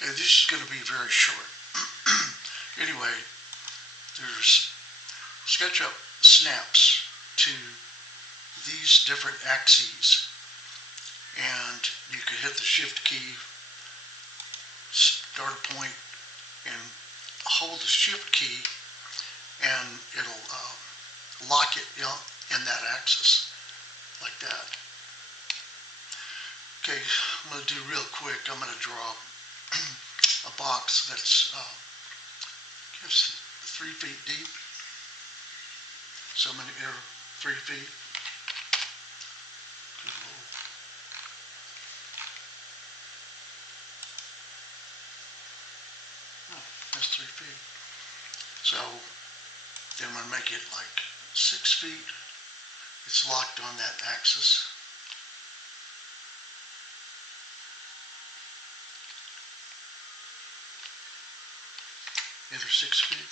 Okay, this is going to be very short. Anyway, there's SketchUp snaps to these different axes, and you can hit the shift key, start a point, and hold the shift key, and it'll lock it in that axis like that. Okay, I'm going to do real quick. I'm going to draw a box that's I guess 3 feet deep. So many 3 feet. Oh, that's 3 feet. So then I'm going to make it like 6 feet. It's locked on that axis. Enter 6 feet.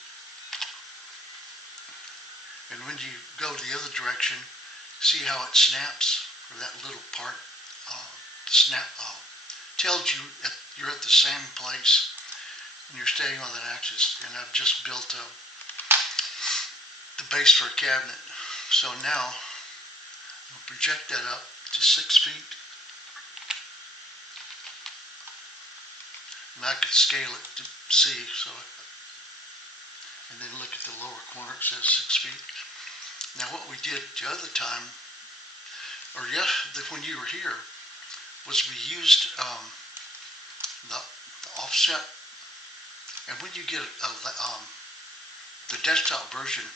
And when you go the other direction, see how it snaps, or that little part snap tells you you're at the same place and you're staying on that axis. And I've just built the base for a cabinet. So now I'll project that up to 6 feet. And I can scale it to see. And then look at the lower corner, it says 6 feet. Now what we did the other time, or when you were here, was we used the offset. And when you get the desktop version,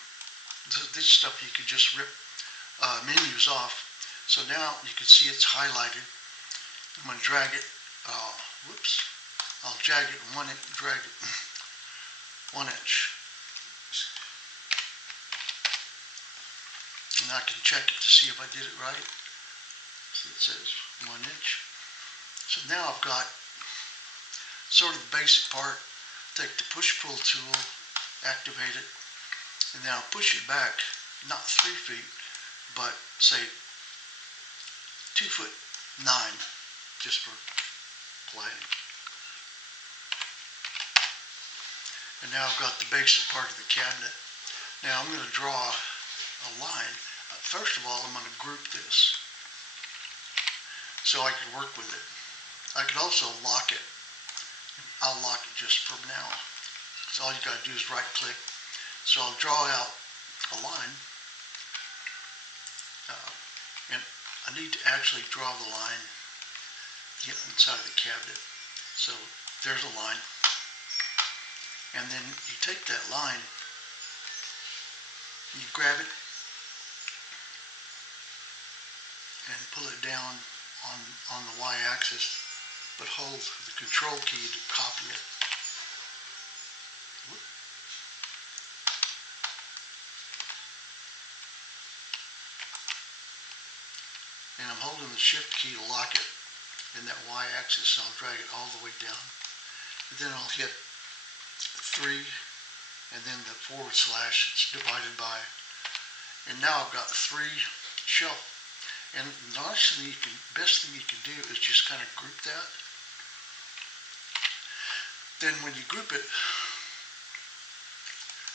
this stuff you can just rip menus off. So now you can see it's highlighted. I'm going to drag it, I'll drag it 1 inch, drag it 1 inch. And I can check it to see if I did it right. See, it says 1 inch. So now I've got sort of the basic part. Take the push-pull tool, activate it, and then I'll push it back, not 3 feet, but say 2'9", just for play. And now I've got the basic part of the cabinet. Now I'm going to draw a line. First of all, I'm going to group this so I can work with it. I could also lock it. I'll lock it just for now. So all you got to do is right click. So I'll draw out a line. And I need to actually draw the line inside of the cabinet. So there's a line. And then you take that line, you grab it, and pull it down on the y-axis, but hold the control key to copy it. And I'm holding the shift key to lock it in that y-axis, so I'll drag it all the way down. And then I'll hit 3, and then the / it's divided by. And now I've got 3 shelf. And honestly, best thing you can do is just kind of group that. Then when you group it,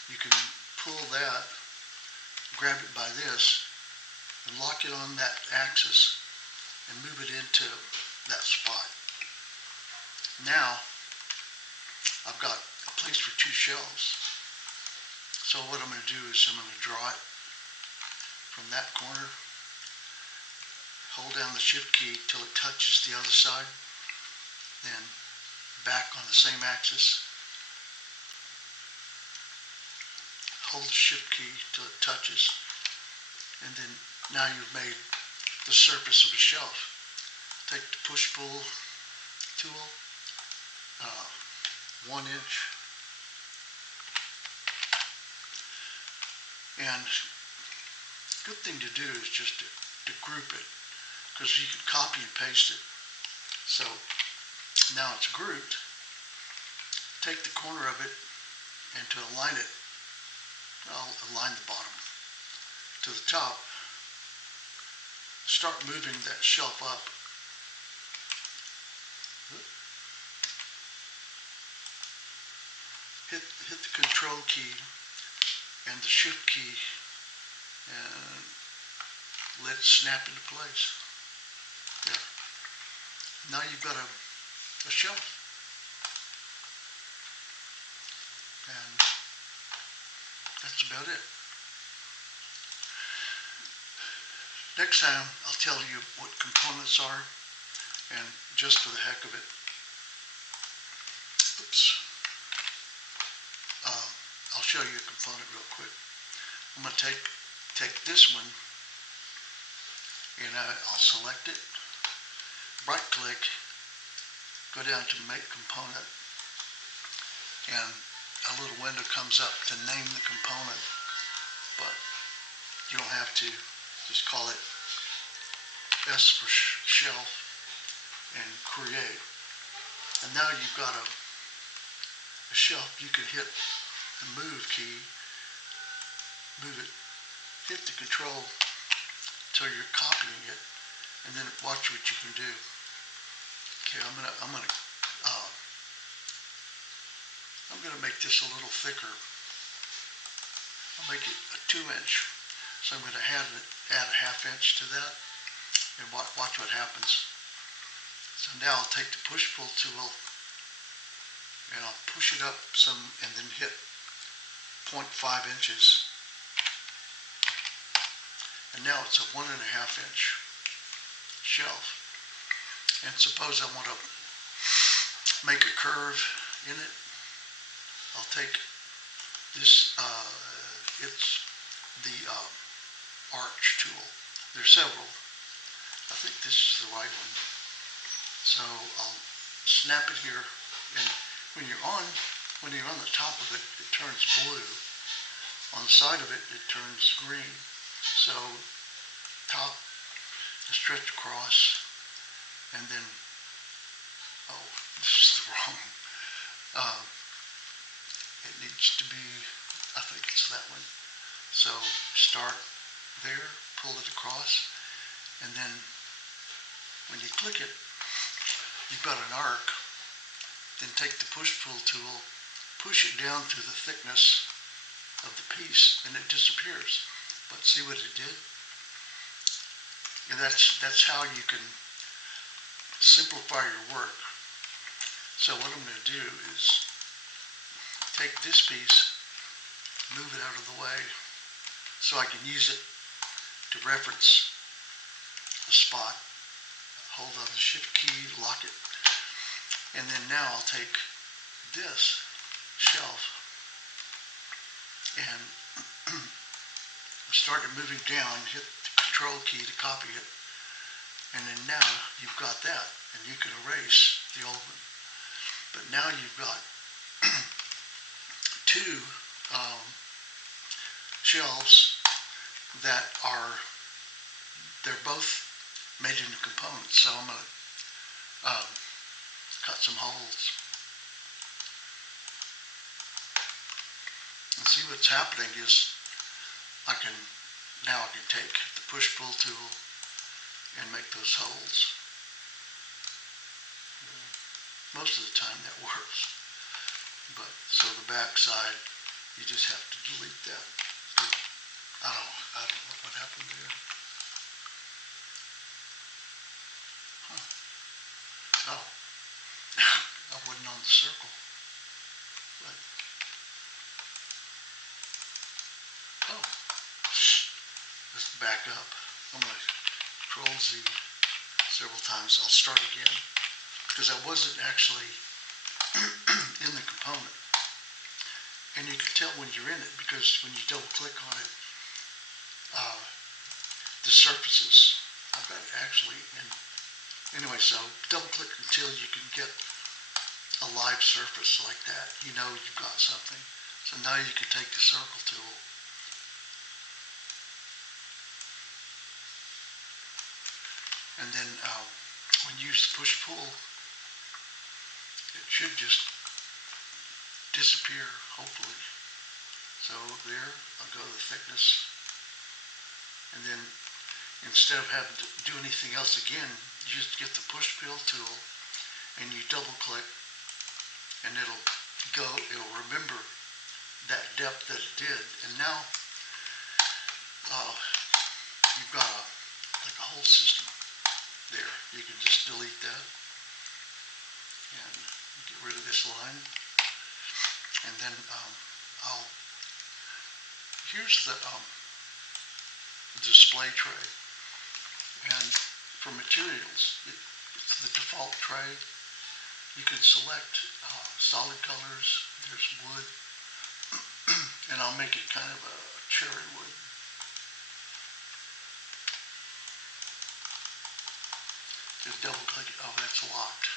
you can pull that, grab it by this, and lock it on that axis and move it into that spot. Now, I've got a place for 2 shelves. So what I'm going to do is I'm going to draw it from that corner, hold down the shift key till it touches the other side, then back on the same axis, hold the shift key till it touches, and then now you've made the surface of a shelf. Take the push-pull tool, 1 inch, and good thing to do is just to group it, because you can copy and paste it. So now it's grouped. Take the corner of it, and to align it, I'll align the bottom to the top. Start moving that shelf up. hit the control key and the shift key and let it snap into place. There. Now you've got a shelf. And that's about it. Next time I'll tell you what components are, and just for the heck of it, I'll show you a component real quick. I'm going to take this one, and I'll select it, right click, go down to make component, and a little window comes up to name the component, but you don't have to. Just call it S for shelf and create. And now you've got a shelf. You can hit the move key, move it, hit the control till you're copying it, and then watch what you can do. Okay, I'm gonna make this a little thicker. I'll make it a 2-inch. So I'm going to add a 1/2 inch to that, and watch what happens. So now I'll take the push-pull tool, and I'll push it up some, and then hit 0.5 inches. And now it's a 1.5 inch shelf. And suppose I want to make a curve in it. I'll take this, it's the arch tool. There's several. I think this is the right one. So I'll snap it here, and when you're on the top of it, it turns blue. On the side of it, it turns green. So top, stretch across, and then, oh, this is the wrong. It needs to be, I think it's that one. So start there, pull it across, and then when you click it, you've got an arc. Then take the push-pull tool, push it down to the thickness of the piece, and it disappears. But see what it did? And that's how you can simplify your work. So what I'm going to do is take this piece, move it out of the way, so I can use it to reference a spot. Hold on the shift key, lock it, and then now I'll take this shelf and start it moving down, hit the control key to copy it, and then now you've got that, and you can erase the old one. But now you've got two shelves that they're both made into components. So I'm going to cut some holes and see what's happening is I can take the push-pull tool and make those holes. Most of the time that works, but so the back side, you just have to delete that. I don't know what happened there. Oh, I wasn't on the circle. But, oh, let's back up. I'm going to Control Z several times. I'll start again because I wasn't actually in the component. And you can tell when you're in it because when you double click on it, the surfaces. I've got it actually in. Anyway, so double click until you can get a live surface like that. You know you've got something. So now you can take the circle tool and then when you use the push-pull, it should just disappear, hopefully. So there, I'll go to the thickness, and then instead of having to do anything else again, you just get the push-pull tool and you double click, and it'll it'll remember that depth that it did. And now you've got like a whole system there. You can just delete that and get rid of this line. And then here's the display tray. And for materials, it's the default tray. You can select solid colors. There's wood. And I'll make it kind of a cherry wood. Just double click it. Oh, that's locked.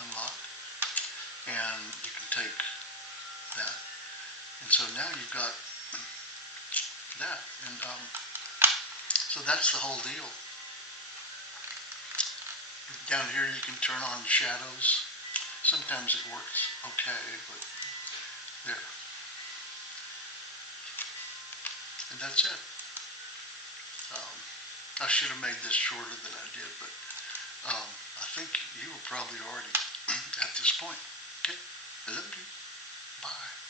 Unlock. And you can take that. And so now you've got that. And so that's the whole deal. Down here you can turn on shadows. Sometimes it works okay, but there. And that's it. I should have made this shorter than I did, but I think you were probably already at this point. Okay, I love you. Bye.